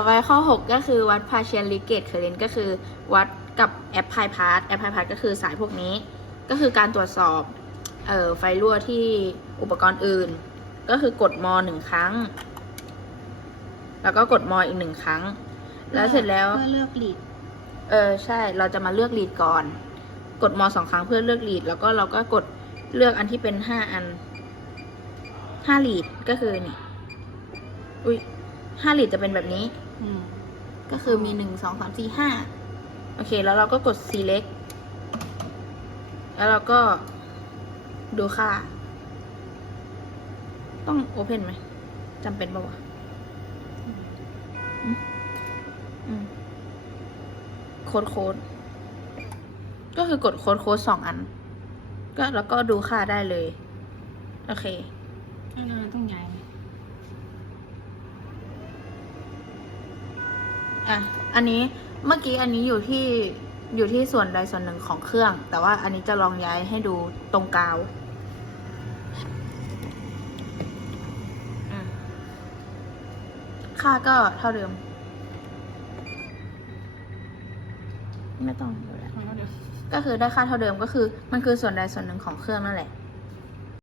ต่อไปข้อ 6 ก็คือวัด partial ligate current ก็คือวัดกับแอปพายพาร์ตแอปพายพาร์ตก็คือสายพวกนี้ ก็คือการตรวจสอบเออไฟรั่วที่อุปกรณ์อื่น ก็คือกดมหนึ่งครั้ง แล้วก็กดมอีกหนึ่งครั้ง แล้วเสร็จแล้วเพื่อเลือกลีดเออใช่เราจะมาเลือกลีดก่อน กดมสองครั้งเพื่อเลือกลีด แล้วก็เราก็กดเลือกอันที่เป็นห้าอันห้าลีดก็คือนี่อุ้ย ห้าลีดจะเป็นแบบนี้อืมก็คือมีหนึ่งสองสามสี่ห้าโอเค แล้วเราก็กด select แล้วเราก็ดูค่า ต้อง open ไหมจำเป็นปะวะอืมอืมโค้ดโค้ดก็คือกดโค้ดโค้ดสองอัน ก็แล้วก็ดูค่าได้เลย โอเคแล้วเราต้องย้ายไหม อะ อันนี้เมื่อกี้อันนี้อยู่ที่อยู่ที่ส่วนใดส่วนหนึ่งของเครื่อง แต่ว่าอันนี้จะลองย้ายให้ดูตรงกาวอืมค่าก็เท่าเดิม ไม่ต้องดูแล้วเอาแล้วเดี๋ยวก็คือได้ค่าเท่าเดิมก็คือ มันคือส่วนใดส่วนหนึ่งของเครื่องนั่นแหละ